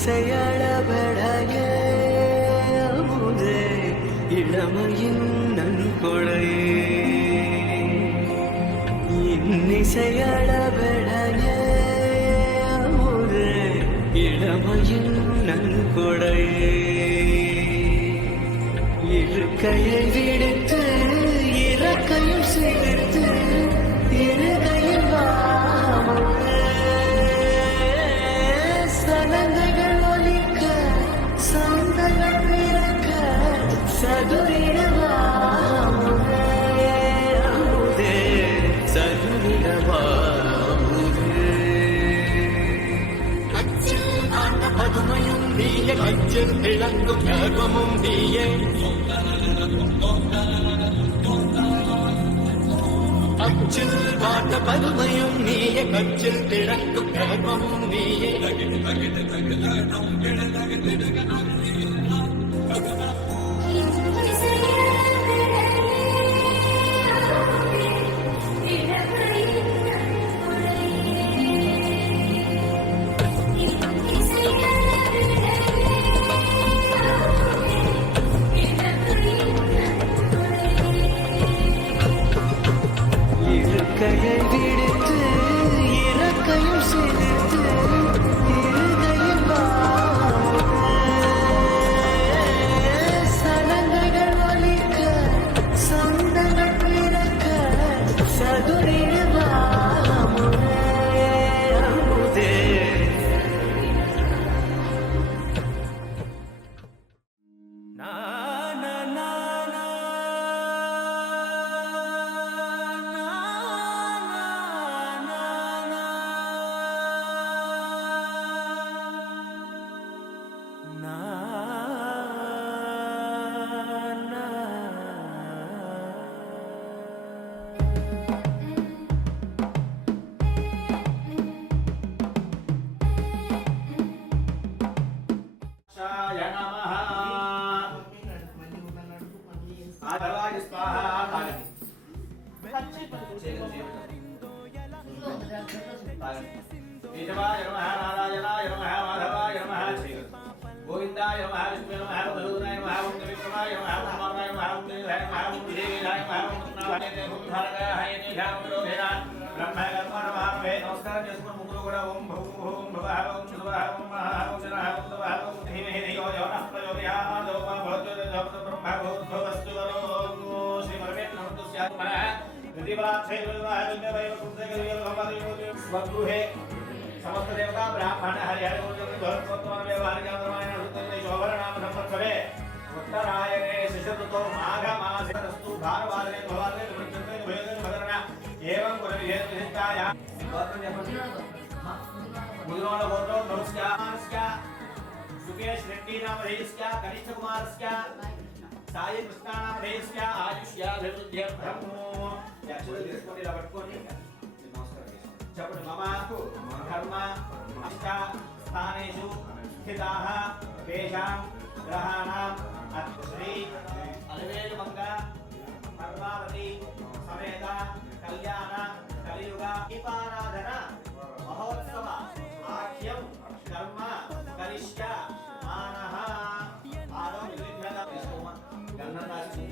இன்னிசையள பெடையே அமுதே இளமையின் நன்கொடையே இன்னிசையள பெடையே அமுதே இளமையின் நன்கொடையே இருக்கையை விடுத்து இறக்கையும் சேர்த்து இருகையில் சலங்கைகள் ஒலிக்க சந்தங்கள் பிறக்க சதுரிடவாமுதே சதுரிடவாமுதே அச்சில் ஆண்ட பதுமையும் நீயே அச்சில் விளங்கும் கர்வமும் நீயே அச்சில் பாட்ட பதுமையும் நீயே கச்சில் திறக்கும் கர்வமும் நீயே கையை விடுத்து இறக்கையும் சேர்த்து இருகையில் சலங்கைகள் ஒலிக்க சந்தங்கள் பிறக்க சதுரிடுவாமுதே அமுதே కేశవాయ నమః నారాయణాయ నమః మాధవాయ నమః గోవిందాయ నమః విష్ణువే నమః మధుసూదనాయ నమః ఓం త్రివిక్రమాయ నమః కుమారాయ నమః ఓం త్రివిక్రమాయ నమః ఓం త్రిదేవిరాయ నమః ఓం కృష్ణాయ భూతారకాయ ధ్యానోధేన బ్రహ్మ కర్మ నమః మే నమస్కారం చేసుకుని ముగ్గురు కూడా ఓం భూం భవః ఓం శుభః ఓం మహః ఓం జనః ఓం తవః ఓం ధీమహి ధియో యో నః ప్రచోదయాత్ ఓం భవత్యో బ్రహ్మ భూద్భవస్తు ఓం శ్రీ పరమేశ్వర నమః స్యాత్ మనః स्वगृहे समस्त देवता ब्राह्मण हरिहर शोभरनाम संवत्सरे उत्तरायणे शिशऋतौ माघ मासस्तु भारवादने भवादने वृक्षते भयदन एवं गुणविधेयविधिताया मुद्रोण गोत्रो नमस्कारस्य सुकेश रेड्डी नामधेयस्य कनिष्ठ कुमारस्य साई कृष्णा नामधेयस्य आयुष्याभिवृद्ध्यर्थं యాక్చువల్లీ తీసుకొని ఇలా పట్టుకొని నమస్కారం చెప్పండి మమ ధర్మ అష్ట స్థానేషు స్థితాః తేషాం గ్రహాణాం శ్రీ అలవేలు మంగ పద్మావతి సమేత కళ్యాణ కలియుగ దీపారాధన మహోత్సవ ఆఖ్యం కర్మ కరిష్య మానః ఆదం నిర్విఘ్నంగా చేసుకోమా గణనాశి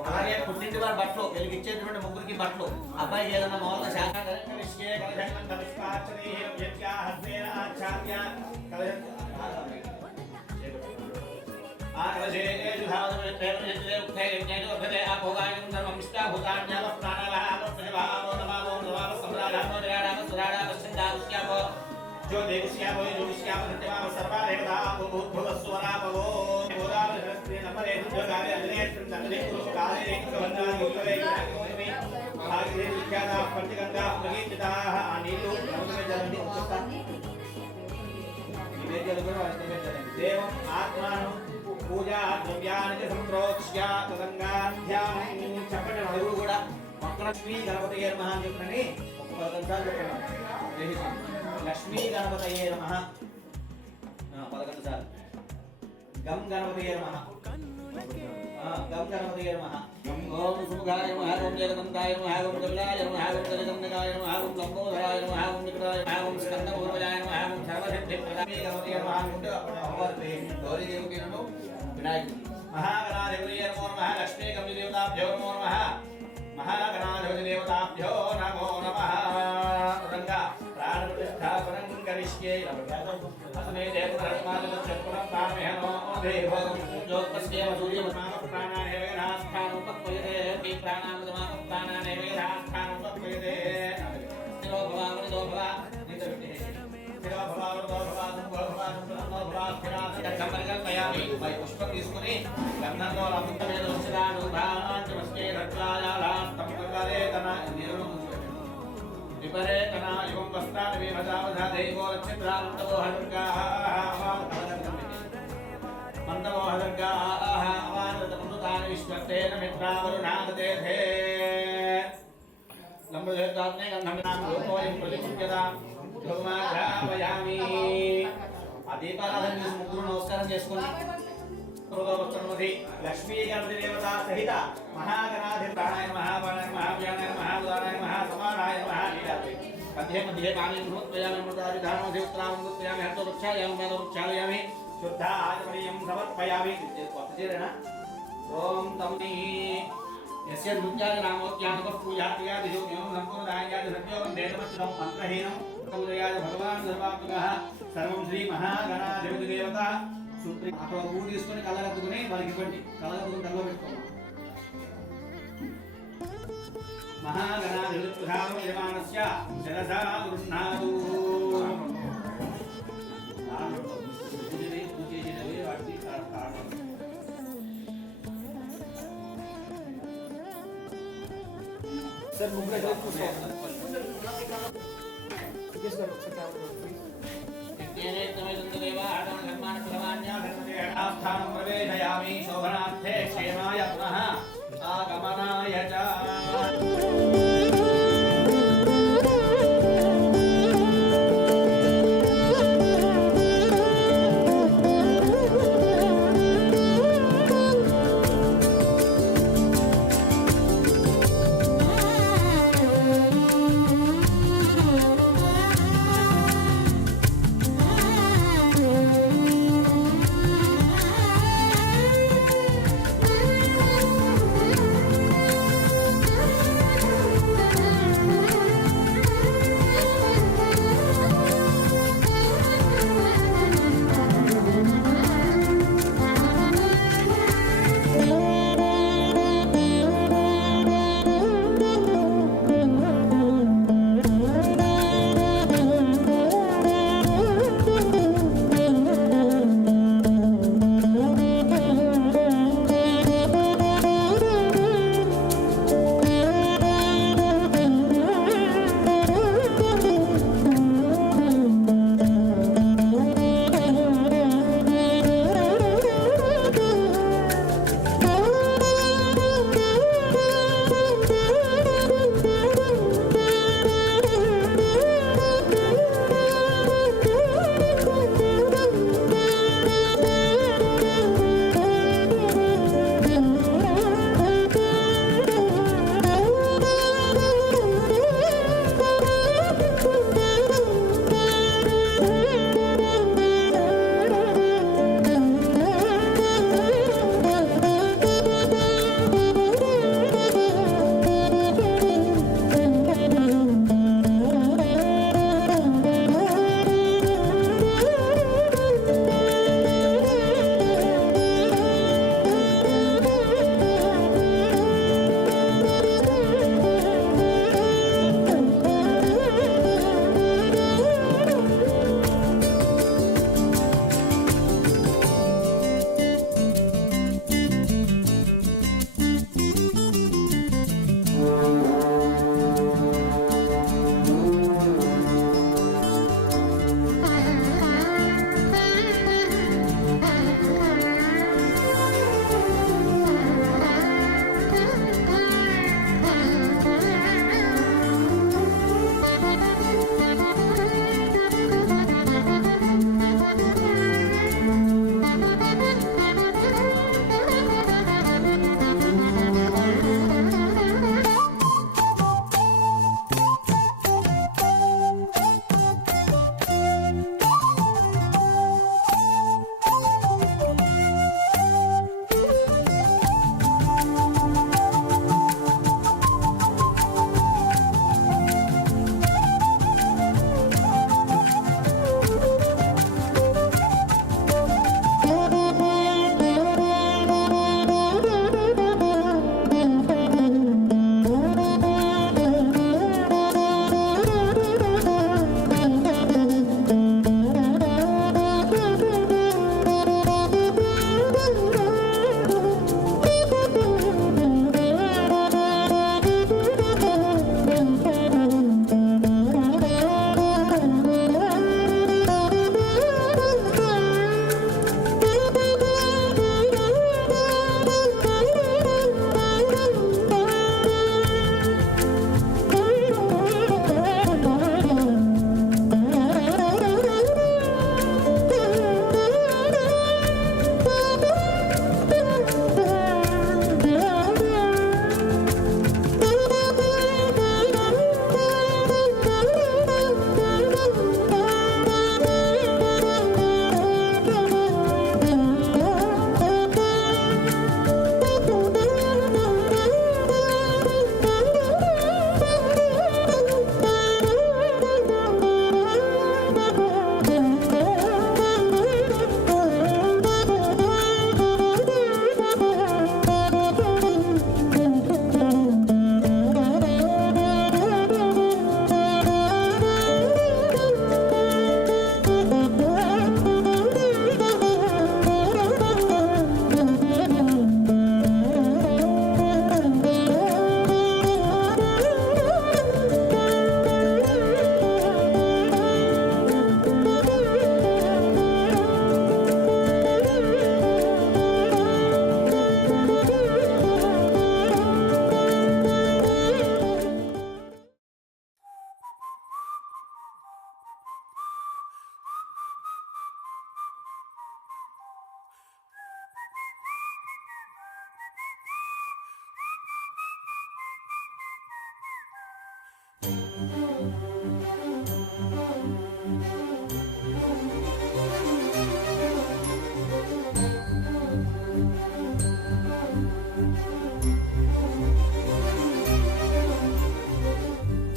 అలాగే పుట్టింటి వారి బట్టలు వెలిగించేటువంటి ముగ్గురికి బట్టలు అబ్బాయి ఏదైనా మామూలుగా जो देवस्यामो योगिस्यामो सत्यमाम सर्वा देवता भूभुवस्वरामो गोदावृहस्ते नमरे दुर्गावे अग्नेयं नन्दने पुरुषकाले एकवन्दा योगवे योगमे भागे विख्याता पंचगंगा प्रगीताः अनिलो नमस्ते जलन्ति उत्सता निवेद्यलगुण वास्तवे देवं आत्मानं पूजा द्रव्यानि संप्रोक्ष्य तदंगाध्यानं చెప్పండి నలుగురు కూడా లక్ష్మీ గణపతయే నమః అని చెప్పండి ఒక 10 సార్లు చెప్పండి लक्ष्मी गणपतये नमः 11 साल गम गणपतये नमः गम गणपतये नमः ఓం సుముఖాయ నమః ఓం జగదంతాయ నమః ఓం కపిలాయ నమః ఓం జగదండకాయ నమః ఓం లంబోదరాయ నమః ఓం వికటాయ నమః ఓం స్కందపూర్వజాయ నమః ఓం సర్వసిద్ధిప్రదాయ నమః అమ్మవారి గౌరీదేవికి నమో వినాయకుడి మహాగణాధిపతయే నమో నమః లక్ష్మీ గంభీరదేవతాభ్యో నమో నమః మహాగణాధిపతిదేవతాభ్యో నమో నమః రంగా ప్రాణప్రతిష్ఠాపనం కరిష్యే అసమే దేవతరత్మాదిచక్రం ప్రాణమేహనో దేవో జోత్పస్యేవ సూర్యమస్మాక ప్రాణానే వేదాస్థానోపక్వయతే పి ప్రాణామదమాక ప్రాణానే వేదాస్థానోపక్వయతే శిరో భవామృతో భవ నితవితే శిరో భవామృతో భవ తుంగో భవ తుంగో భవ స్థిరాకల్పయామి పై పుష్పం తీసుకుని గంధంలో అమృతమేద ఉచితాను భాంచమస్కే రత్నాయాలాస్తం కల్పరేతన నీరును విపరేతన యుగం వస్త్రాన్ని విమదావధా దైవో నక్షత్రానందవో హదుర్గాః మందవో హదుర్గాః అవానృతమృతాని విశ్వత్తేన మిత్రావరుణాగతేధే లంబదేవతాత్మే గంధమినాం రూపోయం ప్రతిముఖ్యతాం ధూమాఘ్రాపయామి ఆ దీపారాధన చేసి ముగ్గురు నమస్కారం చేసుకోండి లక్ష్మీ గణపతి దేవత సహిత మహాగణాధిపతాయ మహాబాణాయ మహావ్యానాయ మహాదానాయ మహాసమానాయ మహాలీలాయ మధ్య మధ్య పాణి భూత్వయామి మృతావిధానమధి ఉత్తరామంగుత్వయామి హర్తవృక్షాయామి వేదవృక్షాలయామి శుద్ధ ఆచమనీయం సమర్పయామి కొత్త చీరేనా ఓం తమ్ని యస్య నృత్యాయ నామోత్యానుక పూజాత్యాదిషు యోగం సంపూర్ణాయాది సత్యోగం దేవమచ్చరం మంత్రహీనం పూజయాయ భగవాన్ సర్వాత్మకః సర్వం శ్రీ మహాగణాధిపతి దేవత సుప్రీం అక్కడ పువ్వు తీసుకొని కళ్ళగద్దుకుని వాళ్ళకి ఇవ్వండి కళ్ళగద్దుకుని కళ్ళలో పెట్టుకోమా మహాగణాధిపతి ప్రధాన యజమానస్య శరసా గృహ్ణాతు సార్ ముగ్గురు ప్రవేశయామి శోభనార్థే క్షేమాయ పునః ఆగమనాయ చ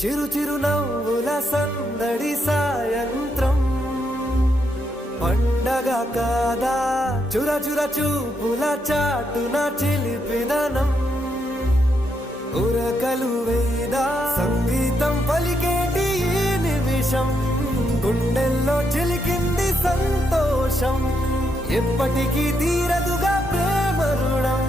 చిరు చిరు నవ్వుల సందడి సాయంత్రం పండగ కాదా చుర చుర చూపుల చాటున చిలిపిదనం ఉరకలు వేదా సంగీతం పలికేటి ఈ నిమిషం గుండెల్లో చిలికింది సంతోషం ఎప్పటికీ తీరదుగా ప్రేమ రుణం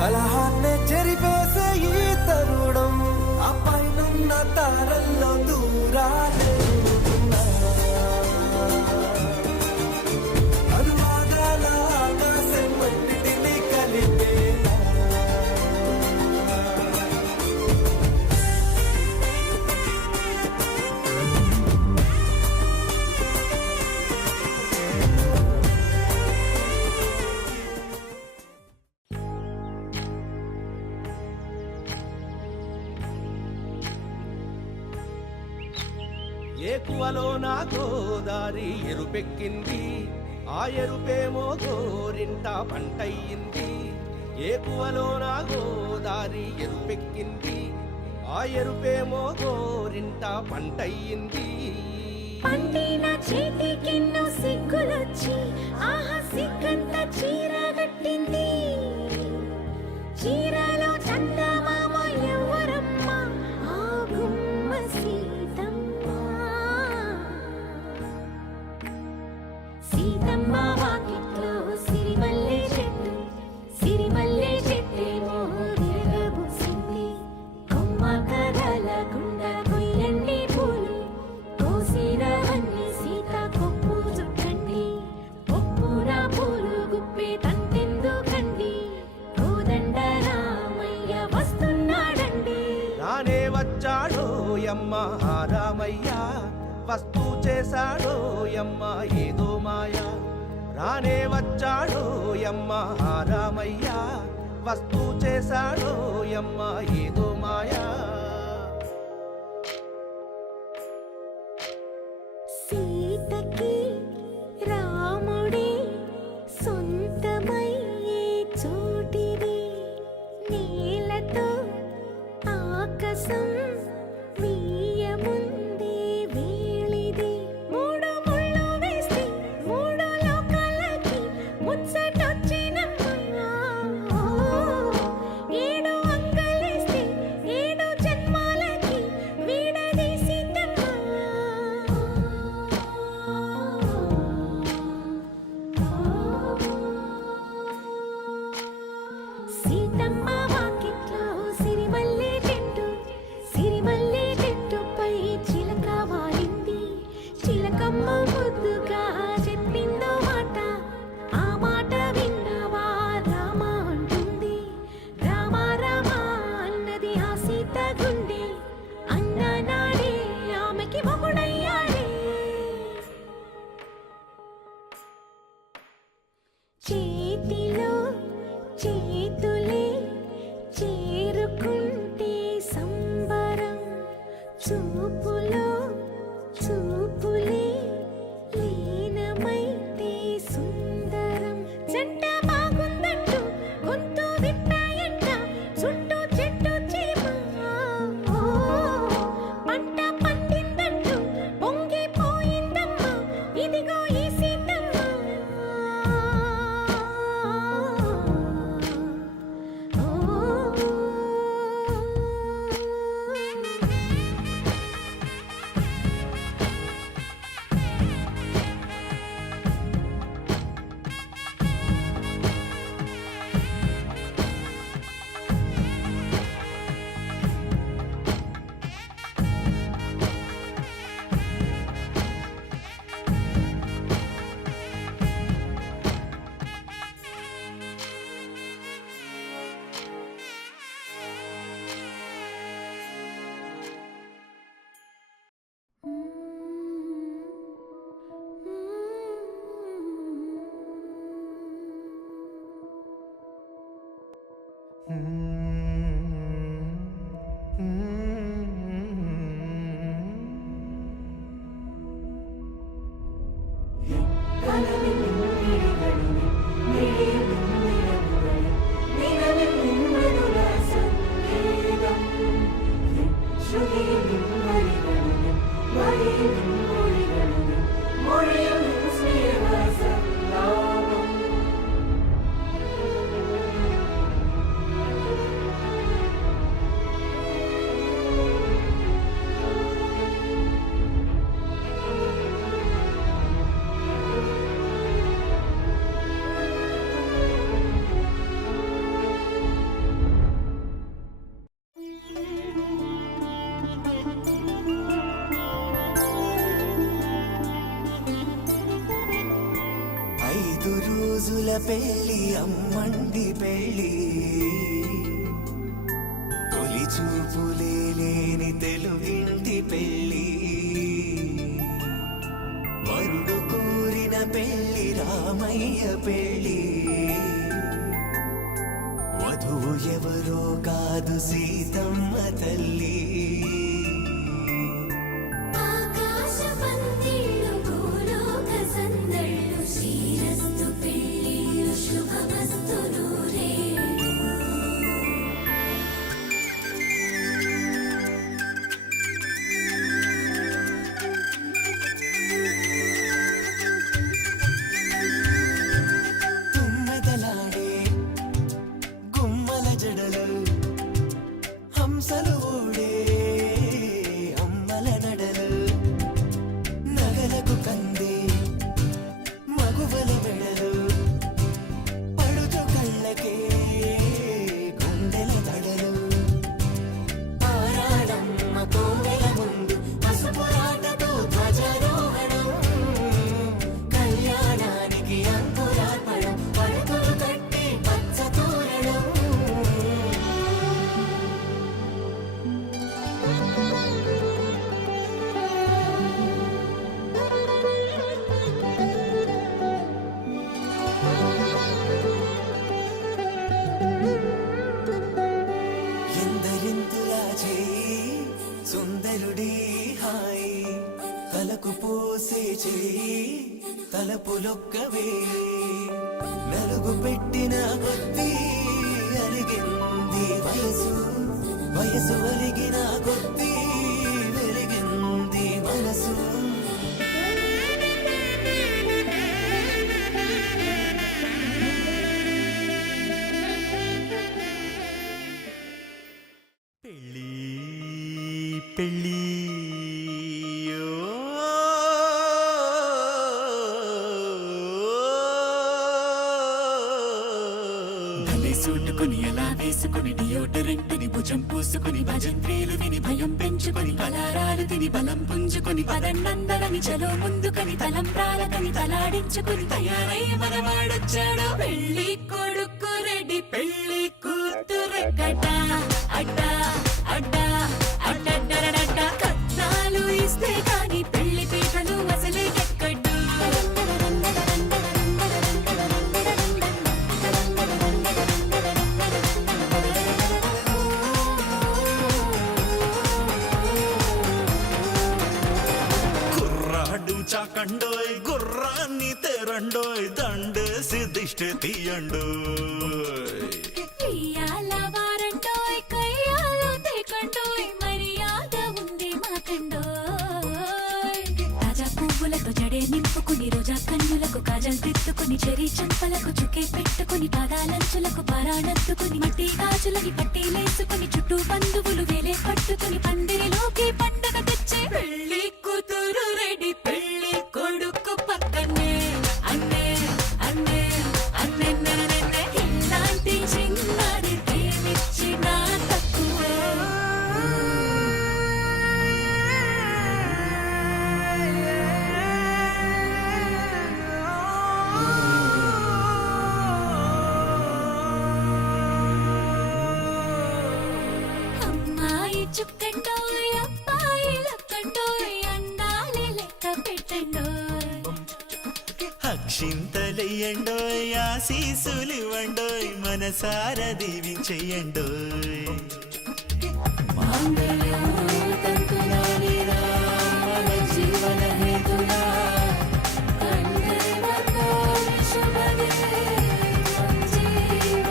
కలహాన్నే చెరిపేసే ఈ తరుణం ఆ పైనున్న తారల్లో దూరాలే అనువాదాల ఆకాశం మట్టిని కలిపేనా ఏకువలో నా గోదారి ఎరుపెక్కింది ఆ ఎరుపేమో గోరింట పంటయ్యింది ఏకువలో నా గోదారి ఎరుపెక్కింది ఆ ఎరుపేమో గోరింట పంటయ్యింది పండిన చేతికెన్నో సిగ్గులొచ్చి ఆహా సిగ్గంత చీరగట్టింది చీరలో చందమామ ఎవరమ్మ ఆ గుమ్మ సీతమ్మ సీతమ్మ వాకిట్లో సిరిమల్లె చెట్టేమో విరగబూసింది కొమ్మ కదలకుండా కొయ్యండి పూలు కోసినవన్నీ సీత కొప్పు చుట్టండి ఒప్పున పూలు గుప్పే తంతెందుకండి కోదండ రామయ్య వస్తున్నాడండి రానే వచ్చాడో యమ్మ ఆ రామయ్య వస్తూ చేశాడో యమ్మ ఏదో మాయ రానే వచ్చాడో యమ్మ ఆ రామయ్య వస్తూ చేశాడో యమ్మ ఏదో మాయా సీతకి రాముడే సొంతమయ్యే చోటిది నేలతో ఆకాశం వీయముందే వేళిది మూడు ముళ్ళు వేస్తే మూడు లోకాలకి ముచ్చటొచ్చినమ్మా ఏడు అంగలేస్తే ఏడు జన్మాలకి వీడదీసి సీతమ్మ వాకిట్లో సిరిమల్లె చెట్టు పెళ్ళి అమ్మండి పెళ్ళి తొలి చూపులే లేని తెలుగింటి పెళ్ళి వరుడు కోరిన పెళ్ళి రామయ్య పెళ్ళి వధువు ఎవరో కాదు సీతమ్మ తల్లి ఆకాశ పందిళ్ళు భూలోక సందళ్ళు శ్రీరస్తు పెళ్ళిళ్ళు శుభమస్తు నూరే తుమ్మెదలాడే గుమ్మల జడలు హంసలు ఊడే అమ్మల నడలు నగలకు కంది మగువల వెడలు పడుచు కళ్ళకే గుండెల దడలు ఆరాడమ్మ కోవెల ముందు పసుపురాటతో ధ్వజారోహణం కళ్యాణానికి అంకురార్పణం పడకలు కట్టి పచ్చ తోరణం ఎందరింతులా చేయి సుందరుడి హాయి తలకు పోసే చేయి తలపులొక్కవే నలుగు పెట్టిన కొద్దీ అరిగింది వయసు వయసు అరిగిన కొద్దీ వెలిగింది మనసు పెళ్ళి పెళ్ళి సూటుకుని ఎలా వేసుకుని డియోడరెంట్ని భుజం పూసుకుని భజంత్రీలు విని భయం పెంచుకొని పలారాలు తిని బలం పుంజుకొని పదన్నందరని చలో ముందుకని తలంబ్రాలకని తలాడించుకుని తయారై మనవాడొచ్చాడు పెళ్లి కొడుకు రెడ్డి పెళ్లి కూతురెక్కట అడ్డ అడ్డ అడ్డడ్డరడడ్డ కట్నాలు ఇస్తే కాని పెళ్లి పీటలు అసలే ఎక్కడ్డు చాకండోయ్ గుర్రాన్ని తెరండోయ్ దండేసి దిష్టి తీయండోయ్ ఇయ్యాల వారంటోయ్ కయ్యాలు తేకండోయ్ మర్యాద ఉంది మాకండోయ్ తాజా పువ్వులతో జడే నింపుకుని రోజా కన్నులకు కాజల్ దిద్దుకుని చెరి చంపలకు చుకే పెట్టుకుని పాదాలంచులకు పారాణద్దుకుని మట్టి గాజులని పట్టీలేసుకుని చుట్టూ బంధువులు వేలే పట్టుకుని పందిరిలోకి పండగ తెచ్చే పెళ్లి కూతురు రెడీ పెళ్లి కొడుకు పక్కనే అన్నే అన్నే అన్నే నన్నే ఇలాంటి చిన్నది దేనిచ్చినా తక్కువే అమ్మాయి చుక్కండోయ్ అబ్బాయి లక్కండోయ్ అందాలే లెక్క పెట్టండోయ్ అక్షింతలెయ్యండోయ్ ఆశీసులివ్వండోయ్ మనసార దీవించెయ్యండోయ్ మాంగళ్యం తంతునానిరా మన జీవన హేతునా కండే వర్గాలి శుభదే జీవ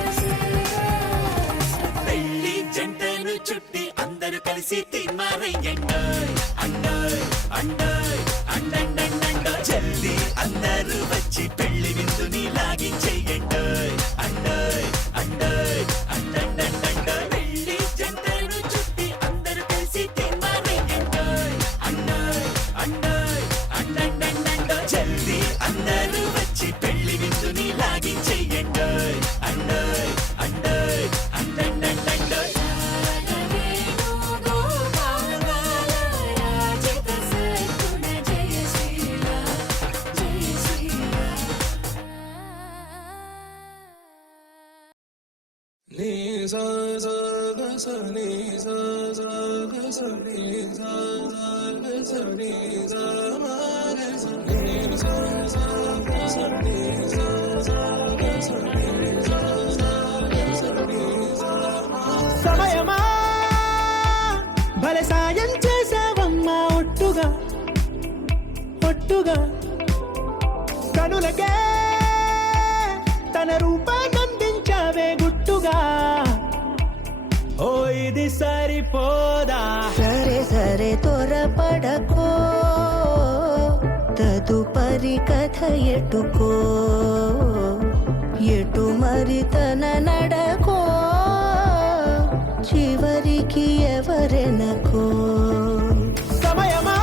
పెళ్లి జంటను చుట్టి అందరూ కలిసి తిమ్మారయ్యండోయ్ అండోయ్ అండోయ్ అండండండండోయ్ జల్దీ అందరూ వచ్చి పెళ్లి విందుని లాగించెయ్యండోయ్ అండోయ్ అండోయ్ అండండండండోయ్ పెళ్లి జంటను చుట్టి అందరూ కలిసి తిమ్మారయ్యండోయ్ అండోయ్ అండోయ్ అండండండండోయ్ జల్దీ అందరూ వచ్చి పెళ్లి విందుని లాగించెయ్యండోయ్ అండోయ్ అండోయ్ అండండండండోయ్ రేణు గోపాల సమయమా భలే సాయం చేసావమ్మా ఒట్టుగా ఒట్టుగా కనులకే తన రూపాన్నందించావే గుట్టుగా ఓ ఇది సరిపోదా సరే సరే త్వరపడకో తదుపరి కథ ఎటుకో ఎటు మరి తన నడకో చివరికి ఎవరెనకో సమయమా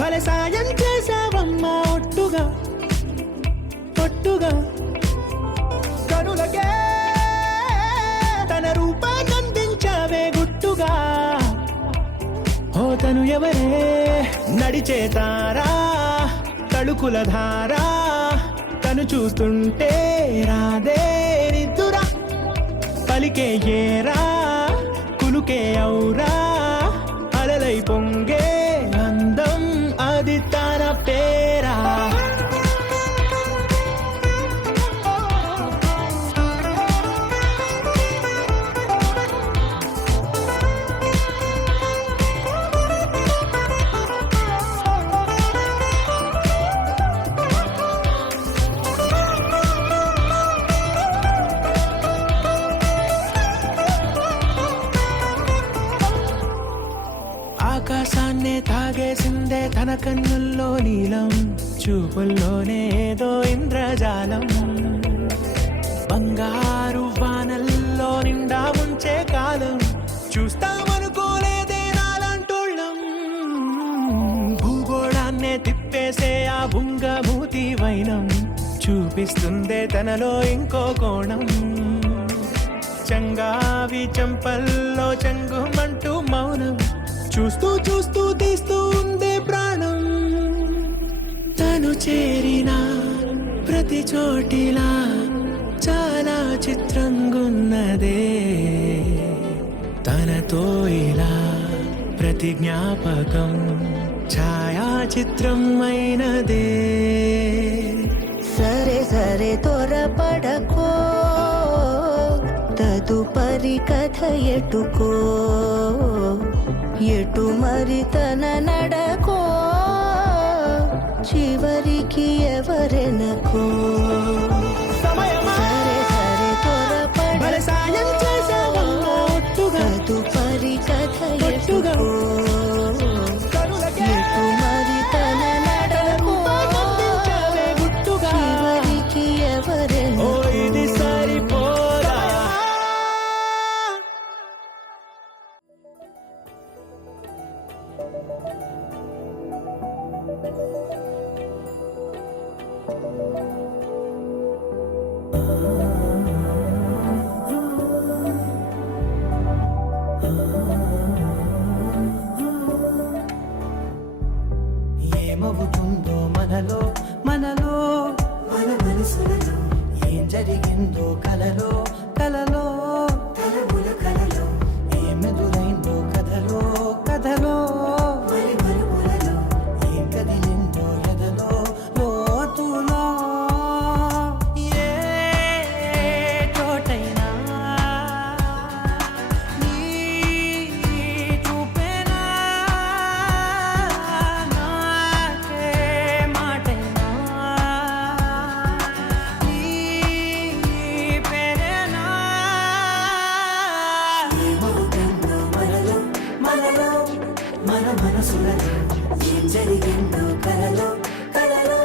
భలే సాయం చేసావమ్మా ఒట్టుగా ఒట్టుగా కనులకే తన రూపాన్నందించావే గుట్టుగా ఓ తను ఎవరే నడిచే తారా తళుకుల ధారా తను చూస్తుంటే రాదే నిద్దురా పలికే ఏరా కులుకే ఔరా అలలై పొంగే అందం అది తన పేరా ఆకాశాన్నే తాగేసిందే తన కన్నుల్లో నీలం చూపుల్లోనే ఏదో ఇంద్రజాలం బంగారు వానల్లో నిండా ముంచే కాలం చూస్తామనుకోలేదే నాలంటోళ్ళం భూగోళాన్నే తిప్పేసే ఆ బుంగమూతి వైనం చూపిస్తుందే తనలో ఇంకో కోణం చంగావి చంపల్లో చంగుమంటూ మౌనం చూస్తూ చూస్తూ తీస్తూ ఉందే ప్రాణం తను చేరిన ప్రతి చోటిలా చాలా చిత్రంగున్నదే తనతో ఇలా ప్రతి జ్ఞాపకం ఛాయాచిత్రం అయినదే సరే సరే త్వరపడకో తదుపరి కథ ఎటుకో ఎటు మరి తన నడకో చివరికి ఎవరెనకో సమయమా సరే సరే భలే సాయం చేసావమ్మా ఒట్టుగా తదుపరి కథ ఒట్టుగా ఎటుకో కనులకే ఎటు మరి తన నడకో రూపాన్నందించావే గుట్టుగా చివరికి ఓ ఎవరెనకో ఇది సరిపోదా ఏమవుతుందో మనలో మనలో మన మనసులలో ఏం జరిగిందో కలలో కలలో తలముల కలలో ఏమెదురైందో కథలో కథలో మరి మరుపులలో ఏం కదిలిందో ఎదలో లోతులో ఏ చోటైనా నీ చూపేనా నాకే మాటైనా నీ పేరేనా ఏమవుతుందో మనలో మనలో మన మనసులలో ఏం జరిగిందో కలలో కలలో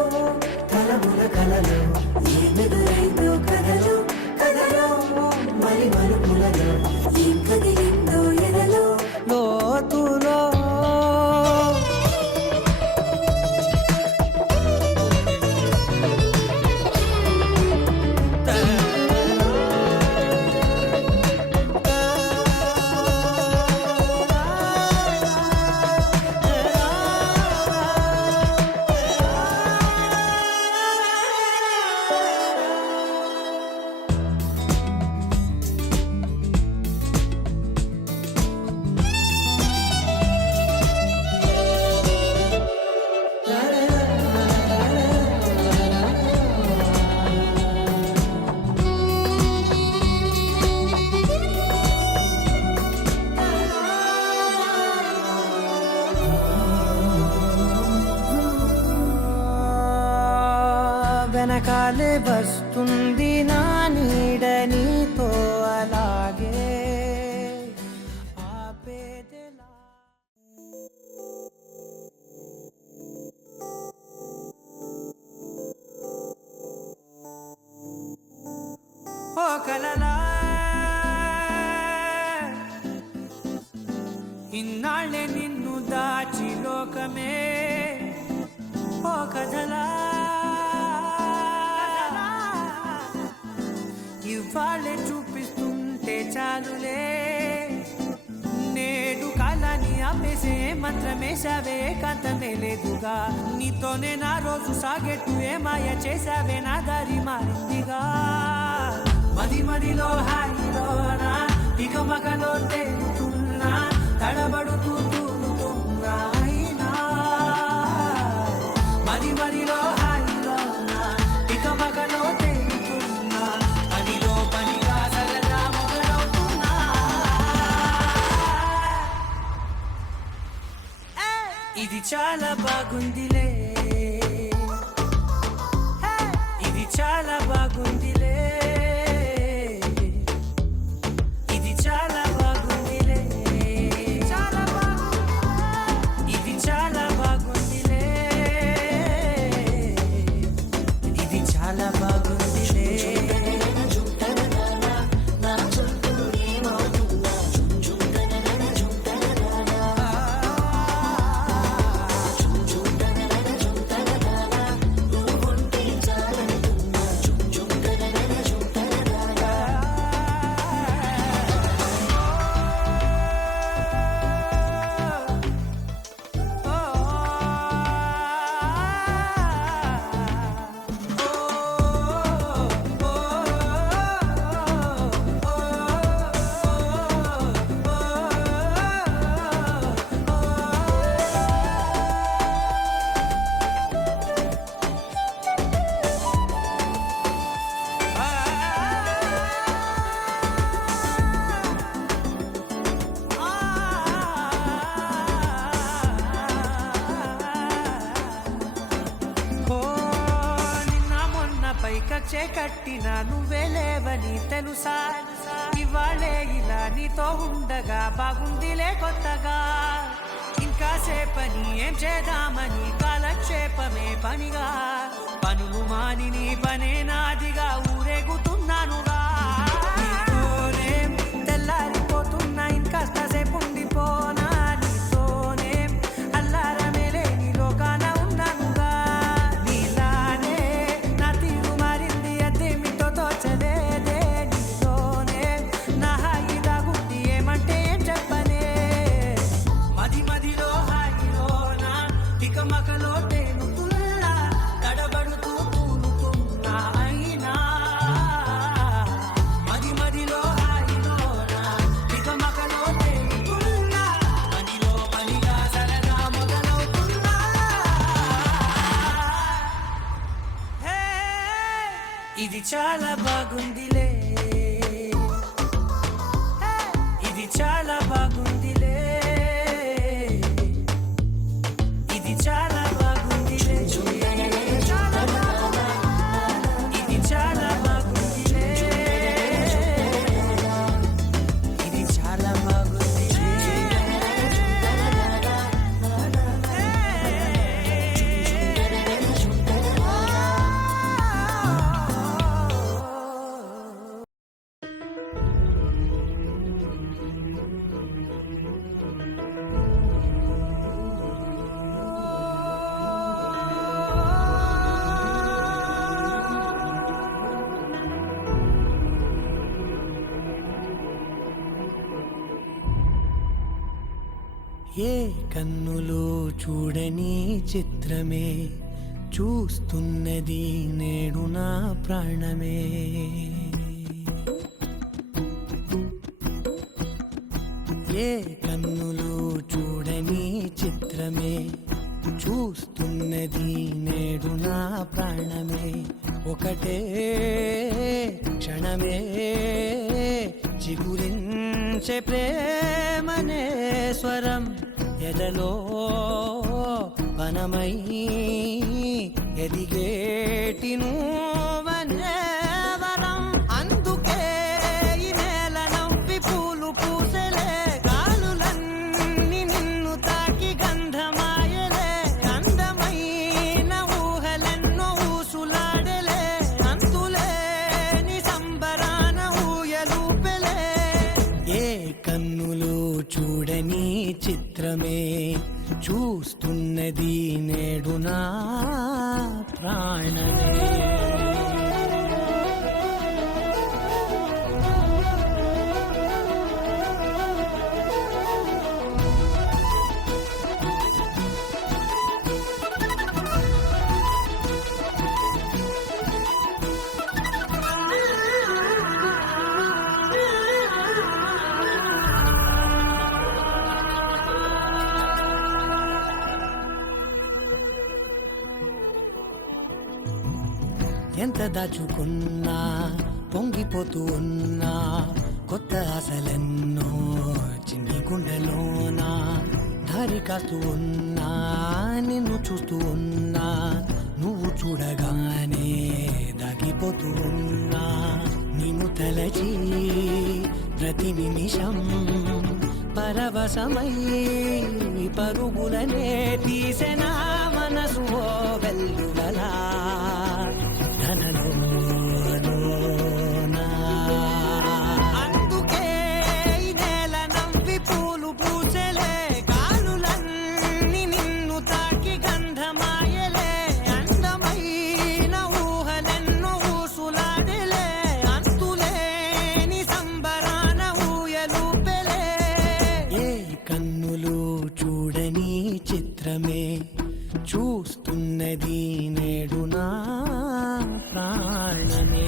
తలముల కలలో ఏమెదురైందో కథలో కథలో మరి మరుపులలో ఏం కదిలిందో ఎదలో లోతులో వెనకాలే వస్తుంది నా నీడ నీతో అలాగే ఆపేదెలా. ఓ కలలా ఇన్నాళ్ళే నిన్ను దాచి లోకమే ఓ కథలా ఇవాళ్ళే చూపిస్తుంటే చాలులే నేడు కాలాన్ని ఆపేసే మంత్రమేశావే కాంతమే లేదుగా నీతోనే నా రోజు సాగెట్టు ఏ మాయ చేశావే నా దారి మారిందిగా మది మదిలో హాయిలోనా ఇక మగలో తేలుతున్నా తడబడుతూ తూలుతున్నా అయినా మది మదిలో హాయిలోనా ఇక మగలో తేలుతున్నా పనిలో పనిగా సరదా మొదలవుతున్నా ఇది చాలా బాగుందిలే ఇది చాలా బాగుందిలే ఇది చాలా బాగుందిలే చాలా బాగుంది ఇది చాలా బాగుందిలే ఇది చాలా బాగుందిలే కచ్చే కట్టిన నువ్వే లేవని తెలుసా ఇవాళే ఇలా నీతో ఉండగా బాగుందిలే కొత్తగా ఇంకా సేపని ఏం చేద్దామని కాలక్షేపమే పనిగా పనులు మాని నీ పనే నాదిగా ఊరేగుతున్నానుగా నీతోనే తెల్లారిపోతున్నా ఇంకాస్త సేపు ఉండిపోనా నీతోనే అల్లారమే లేని లోకాన ఉన్నానుగా నీలానే నా తీరు మారింది అదేమిటో తోచలేదే నీతోనే నా హాయి దాగుంది ఏమంటే ఏం చెప్పనే మది మదిలో హాయిలోనా ఇక మకలో తేలుతున్నా తడబడుతూ తూలుతున్నా అయినా మది మదిలో హాయిలోనా ఇక మకలో తేలుతున్నా పనిలో పనిగా సరదా మొదలవుతున్నా హే, ఇది చాలా బాగుందిలే హే, ఇది చాలా బాగుందిలే ఇది చాలా బాగుందిలే చాలా బాగుంది ఇది చాలా బాగుందిలే ఇది చాలా బాగుందిలే ఏ కన్నులు చూడని చిత్రమే చూస్తున్నది నేడు నా ప్రాణమే ఏ కన్నులు చూడని చిత్రమే చూస్తున్నది నేడు నా ప్రాణమే ఒకటే క్షణమే చిగురించే ప్రేమనే స్వరం ఎదలో వనమై ఎదిగేటి నువ్వనేవరం అందుకే ఈ నేల నవ్వి పూలు పూసలే గాలులన్నీ నిన్ను తాకి గంధమాయలే అందమైన ఊహలెన్నో ఊసులాడలే అంతులేని సంబరాన ఊయలూపెలే ఏ కన్నులు చూడని చిత్రమే చూస్తున్నది నేడు నా ప్రాణమే ఎంత దాచుకున్నా పొంగిపోతూ ఉన్నా కొత్త ఆశలెన్నో చిన్ని గుండెలోనా దారి కాస్తూ ఉన్నా నిన్ను చూస్తూ ఉన్నా నువ్వు చూడగానే దాగిపోతూ ఉన్నా నిన్ను తలచి ప్రతి నిమిషం పరవశమై పరుగులనే తీసెనా మనసు ఓ వెల్లువలా అందుకే ఈ నేల నవ్వి పూలు పూసలే గాలులన్నీ నిన్ను తాకి గంధమాయలే అందమైన ఊహలెన్నో ఊసులాడలే అంతులేని సంబరాన ఊయలూపెలే ఏ కన్నులు చూడని చిత్రమే చూస్తున్నది నేడు నా ప్రాణమే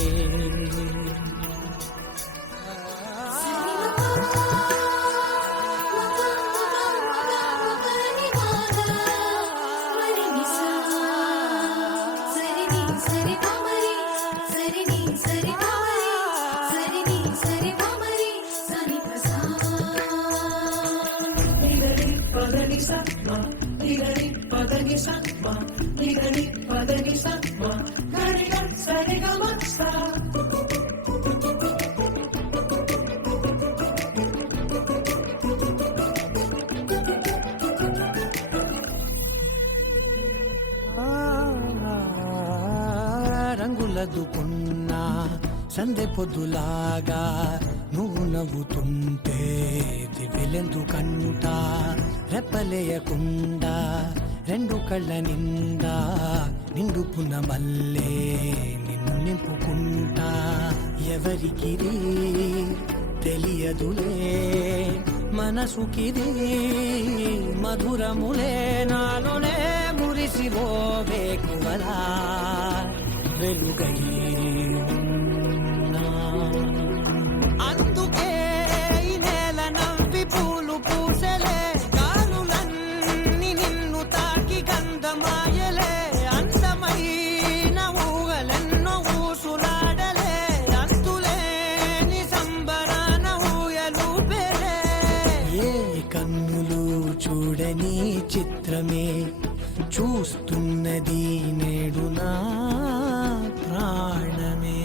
రంగులదుకున్నా సందె పొద్దులాగా నువ్వు నవ్వుతుంటే దివ్వెలెందుకంటా రెప్పలేయకుండా రెండు కళ్ళ నిండా నిండుకున్న మల్లే నిన్ను నింపుకుంటా ఎవరికిది తెలియదులే మనసుకిది మధురములే నాలోనే మురిసివో వేకువలా వెలుగై ఉన్నా. అందుకే ఈ నేల నవ్వి పూలు పూసలే గాలులన్నీ నిన్ను తాకి గంధమాయలే అందమైన ఊహలెన్నో ఊసులాడలే అంతులేని సంబరాన ఊయలూపెలే ఏ కన్నులు చూడని చిత్రమే చూస్తున్నది నేడు నా ప్రాణమే.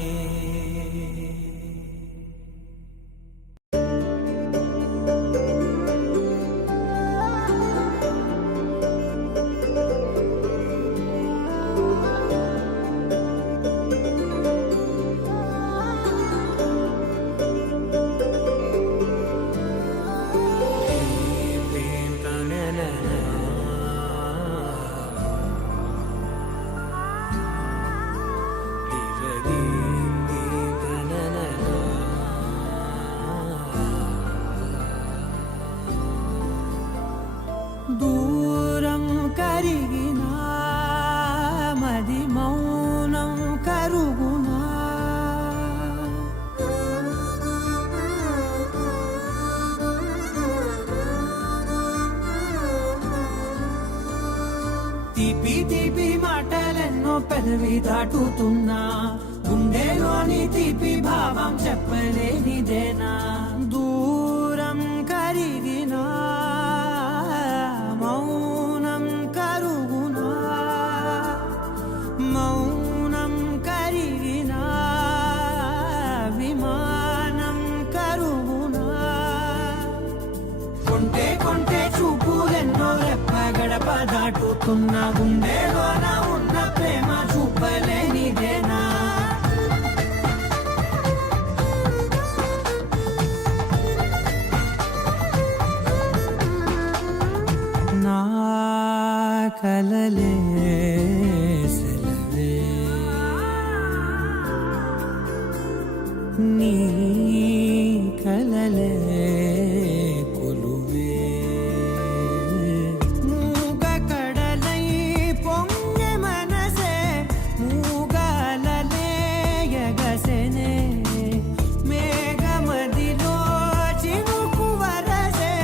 దూరం కరిగినా మది మౌనం కరుగునా తీపి తీపి మాటలెన్నో పెదవి దాటుతున్నా గుండెలోని తీపి భావం చెప్పలేనిదేనా దూరం కరిగినా మౌనం కరుగు కొంటే కొంటే చూపులెన్నో రెప్ప గడప దాటుతున్న గుండెలోన ఉన్న ప్రేమ చూపలేనిదేనా నా కలలే సెలవే నీ కలలే కొలువే మూగ కడలై పొంగె మనసే మూగలలే ఎగసెనే మేఘమదిలో చినుకు వరసే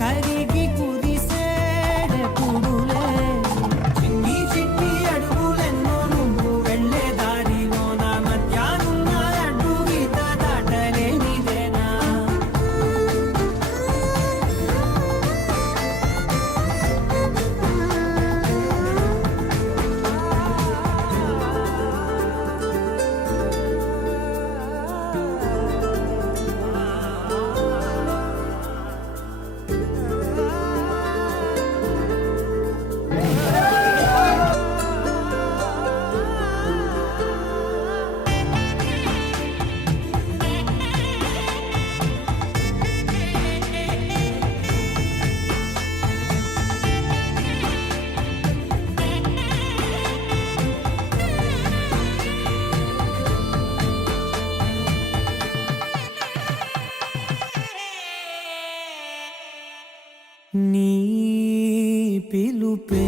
కరిగి కురిసేడెప్పుడులే చిన్ని చిన్ని అడుగులెన్నో నువ్వు వెళ్ళే దారిలో నా మధ్యాహ్నం అడ్డు గీత దాటలేనిదేనా నీ పిలుపే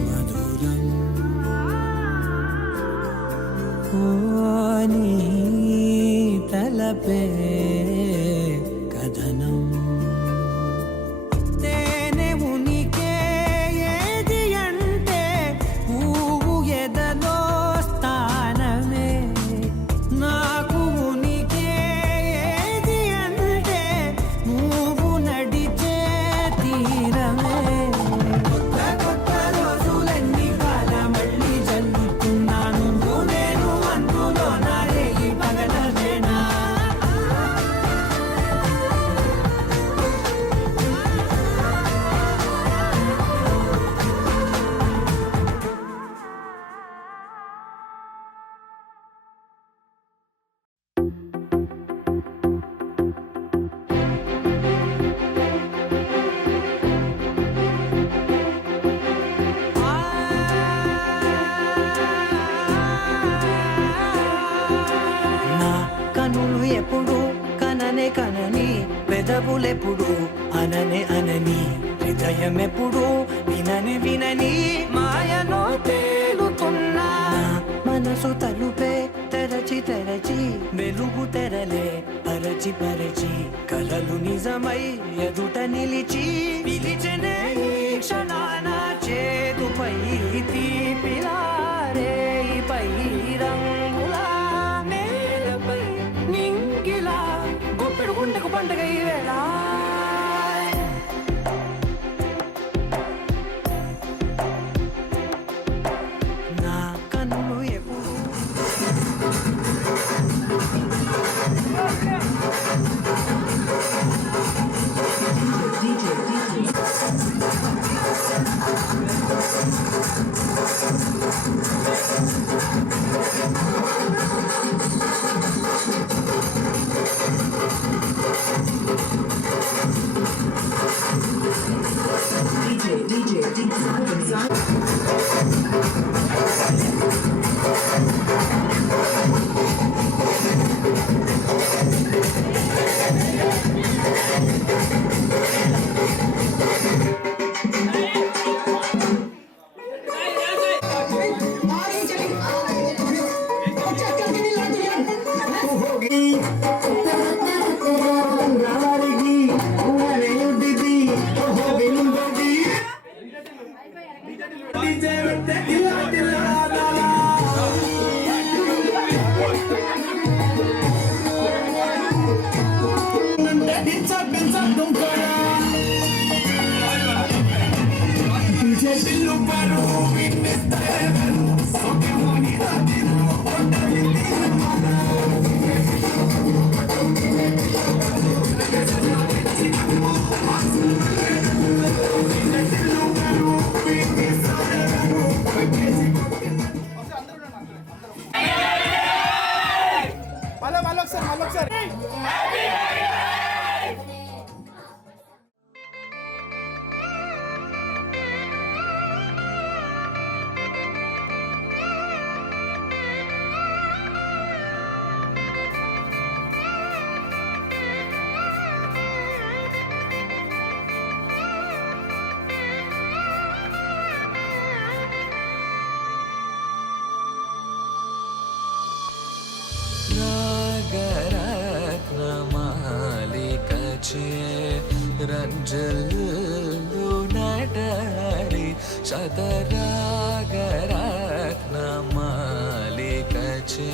మధురం ఓ నీ తలపే కథనం తేనె ఉనికే ఏది అంటే పువ్వు ఎదలో స్థానమే నాకు ఉనికే ఏది అంటే నువ్వు నడిచే తీరమే కొత్త కొత్త రోజులన్నీ కాల మళ్ళీ జల్లుతున్నాను నేను అందులో నా రేగి పగలవేనా నా కనులు ఎప్పుడు కననే కనని పెదవులెప్పుడు అననే అనని హృదయం ఎప్పుడు వినని వినని మాయలో తేలుతున్నా మనసు తలుపే తెరచి తెరచి వెలుగు తెరలే పరచి పరచి కలలు నిజమై ఎదుట నిలిచి పిలిచెనే ఈ క్షణాన చేదుపై తీపిలారే పై రంగులా నేలపై నింగిలా గుప్పెడు గుండెకు పండగ ఈ వేళ నా కన్ను ఎప్పుడు Thank you. నాగరత్నమాలికచే రంజల్లు నటరి శతరాగరత్నమాలికచే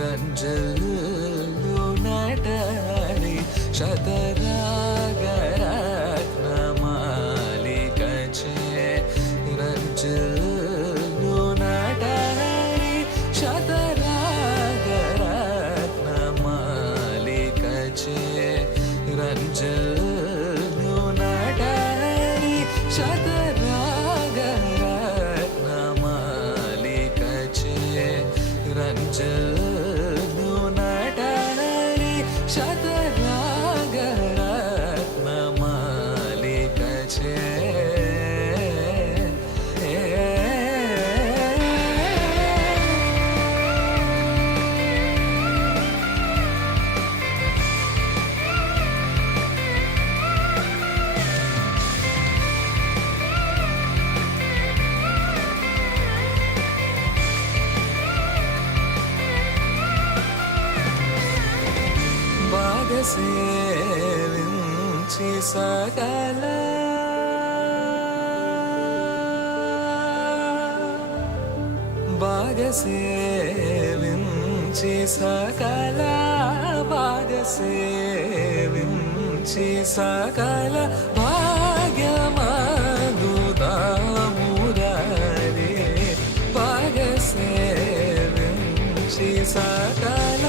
రంజల్లు నటరి శతరాగరత్నమాలికచే రంజల్లు నటరి శతరాగరత్నమాలికచే రంజల్లు నటరి శతరాగరత్నమాలికచే రంజల్లు నటరి శతరాగరత్నమాలికచే సేవించి సకల సేవించి సకల సేవించి సకల భాగ్యమదుదామురరే సేవించి సకల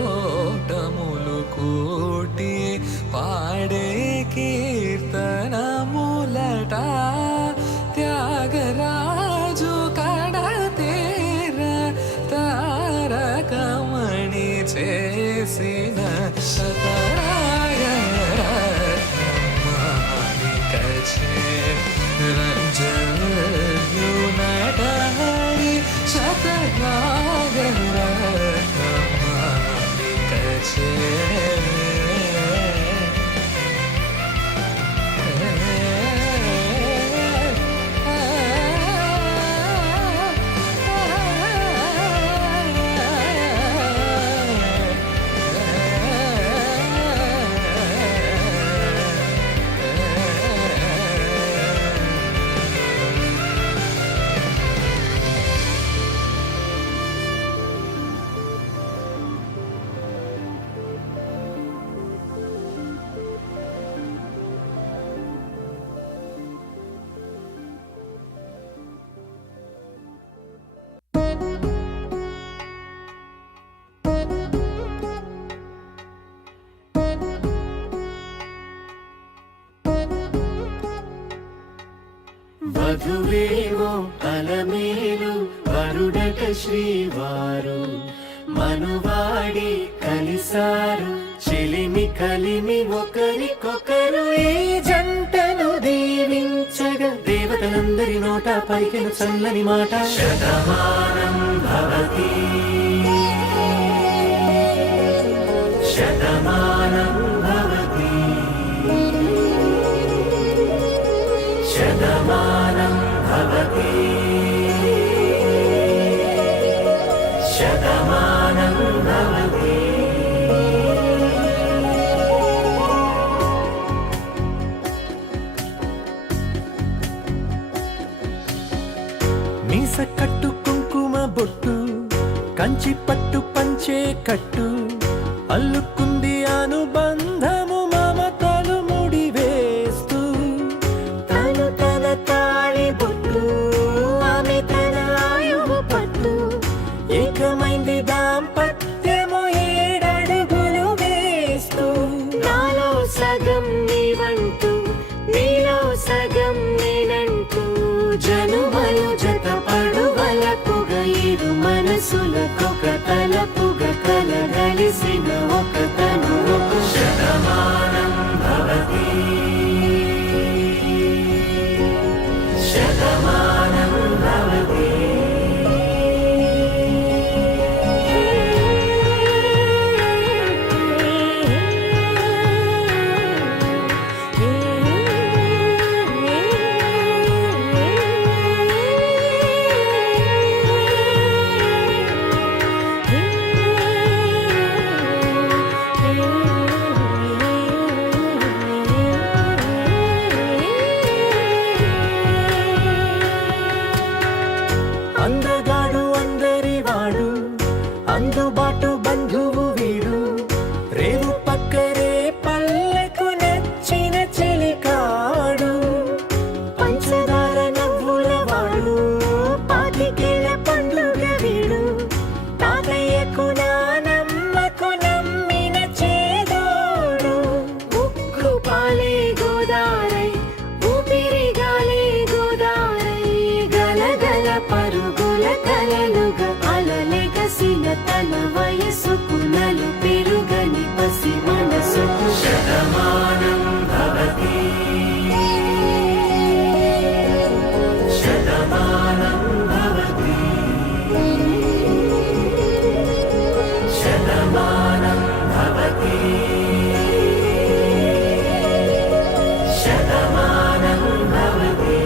భాగవతోటములు కూటి పాడే కీర్తనములట త్యాగరాజు కడతేర తారకమణి చేసిన శతరాగరత్నమాలికచే రంజల్లు నటరి శతరాగరత్నమాలికచే వధువేమో అలమేలు వరుడట శ్రీవారు మనువాడి కలిసారు చెలిమి కలిమి ఒకరికొకరు ఈ జంటను దీవించగా దేవతలందరి నోట పలికెను చల్లని మాట శతమానం భవతి శతమానం భవతి శతమానం భవతి శతమానం భవతి మీస కట్టు కుంకుమ బొట్టు కంచి పట్టు పంచే కట్టు అల్లుకుంది అనుబంధము మమతలు ముడివేస్తూ తను తన తాళి బొట్టు ఆమె తన ఆయువు పట్టు ఏకమైంది దాంపత్యము 7 అడుగులు వేస్తూ నాలో సగం నీవంటూ నీలో సగం నేనంటూ జనుమలు జత పడువలపుగ ఇరు మనసులకొక తలపుగ కలగలిసిన ఒక తను ఒక శతమానం భవతి శతమానం భవతి అందగాడు అందరివాడు అందుబాటు బంధువు వీడు రేవు పక్కరే పల్లెకు నచ్చిన చెలికాడు పంచదార నవ్వుల వాడు పాతికేల పండుగ వీడు తాతయ్యకు నానమ్మకు నమ్మిన చేదోడు ఉక్కు పాలే గోదారై ఊపిరిగాలే గోదారై గలగల పరుగుల కలలుగా అలలెగసిన తన వయసుకు నలు పెరుగని పసి మనసుకు శతమానం భవతి శతమానం భవతి శతమానం భవతి శతమానం భవతి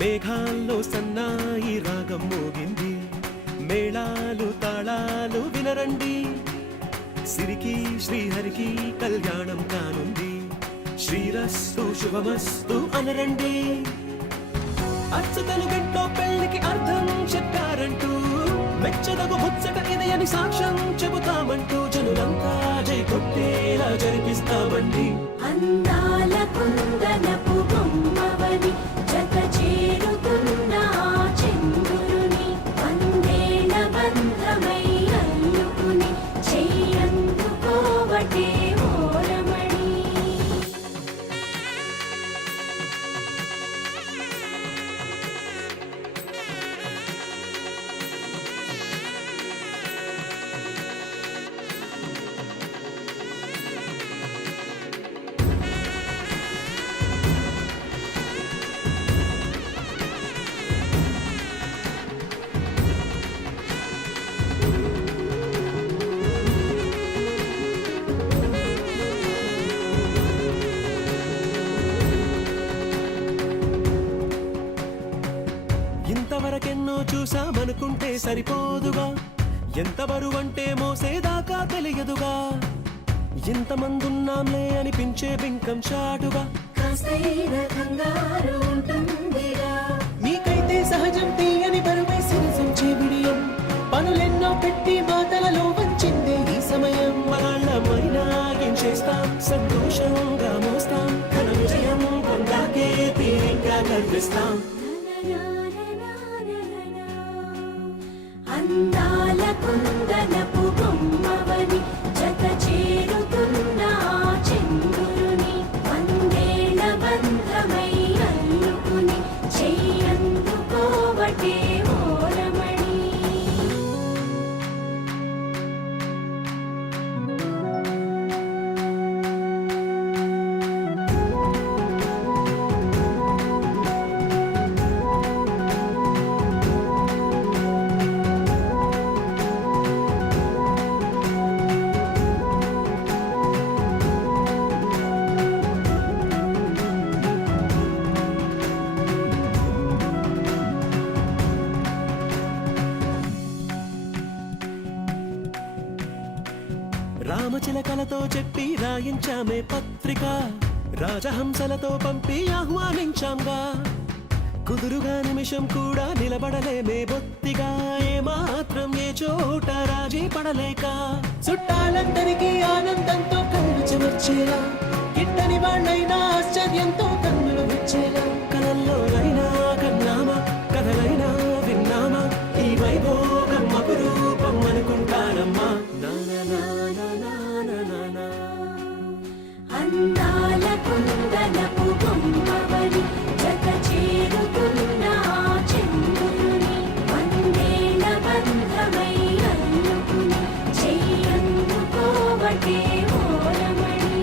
మేఘాల్లో సన్నాయి రాగం మోగింది, మేళాలు తాళాలు వినరండి, సిరికి శ్రీహరికి కళ్యాణం కానుంది, శ్రీరస్తు శుభమస్తు అనరండి. అచ్చతలు గంటో పెళ్లికి అర్థం చెప్పారంటూ, మెచ్చదగు ముచ్చట ఇది అని సాక్ష్యం చెబుతామంటూ, జనులంతా జై కొట్టేలా జరిపిస్తామండి. అందాల కుందనపు బొమ్మవని జత చేరుతున్న ఆ చంద్రుని, వందేళ్ల బంధమై అల్లుకుని చెయ్యందుకోవటే ఓరమణి. ఇంతవరకెన్నో చూసామనుకుంటే సరిపోదుగా, ఎంత బరువంటే మోసేదాకా తెలియదుగా, ఇంతమందున్నాంలే అనిపించే బింకం చాటుగా, కాస్తైన కంగారు ఉంటుందిగా, మీకైతే సహజం తీయని బరువే సిరసించే బిడియం, పనులెన్నో పెట్టి మాటలలో వంచిందే ఈ సమయం. మనాళ్ళమైనా ఏం చేస్తాం, సంతోషంగా మోస్తాం, ఘన విజయం పొందాకే తీరిగ్గా గర్విస్తాం. అందాల కుందనపు బొమ్మవని జత చేరుతున్న ఆ చంద్రుని, వందేళ్ల బంధమై అల్లుకుని చెయ్యందుకోవటే ఓరమణి. రామచిలకలతో చెప్పి రాయించామే పత్రిక, రాజహంసలతో పంపి ఆహ్వానించాంగా, కుదురుగా నిమిషం కూడా నిలబడలేమే బొత్తిగా, ఏ మాత్రం ఏ చోట రాజీ పడలేక, చుట్టాలందరికీ ఆనందంతో కళ్ళు చెమర్చేలా, గిట్టని వాళ్ళైనా ఆశ్చర్యంతో కన్నులు వచ్చేలా, కలల్లోనైనా కన్నామా కథలైనా విన్నామా, ఈ వైభోగం అపురూపం అనుకుంటానమ్మా. అందాల కుందనపు బొమ్మవని జత చేరుతున్న ఆ చంద్రుని, వందేళ్ల బంధమై అల్లుకుని చెయ్యందుకోవటే ఓరమణి.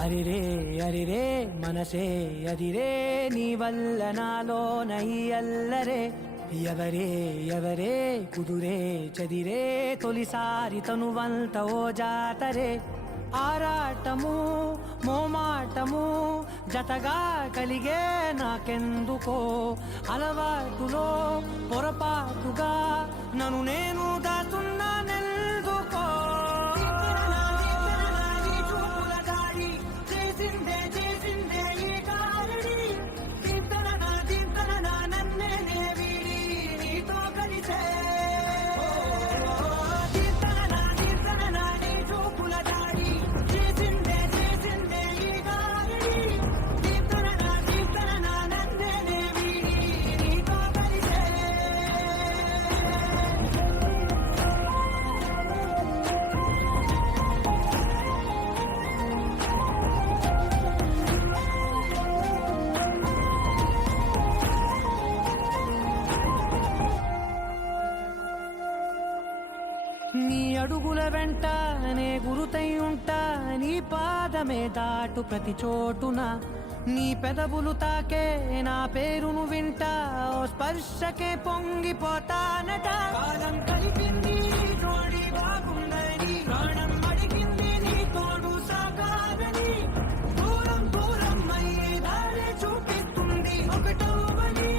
అరిరే అరిరే మనసే అదిరే నీ వల్ల నాలో నై అల్లరే ఎవరే ఎవరే కుదురే చదిరే తొలిసారి తనువంత ఓ జాతరే ఆరాటము మోమాటము జతగా కలిగే నాకెందుకో అలవాటులో పొరపాటుగా నన్ను నేను దాచున్నానెందుకో చేసిందే చేసిందే ఈ కారణి నన్నే నీతో కలిసే నీ అడుగుల వెంట నే గురుతై ఉంటా నీ పాదమే దాటు ప్రతి చోటున నీ పెదవులు తాకే నా పేరును వింటా ఓ స్పర్శకే పొంగిపోతానట కాలం కలిపింది జోడి బాగుందని ప్రాణం అడిగింది నీ తోడు సాగాలని దూరం దూరం అయ్యే దారి చూపిస్తుంది ఒకటవని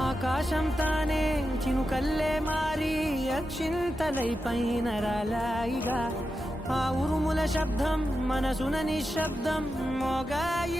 ఆకాశం తానే చినుకల్లే మారి అక్షింతలై పైన రాలాయిగా ఆ ఉరుముల శబ్దం మనసున నిశ్శబ్దం మోగాయి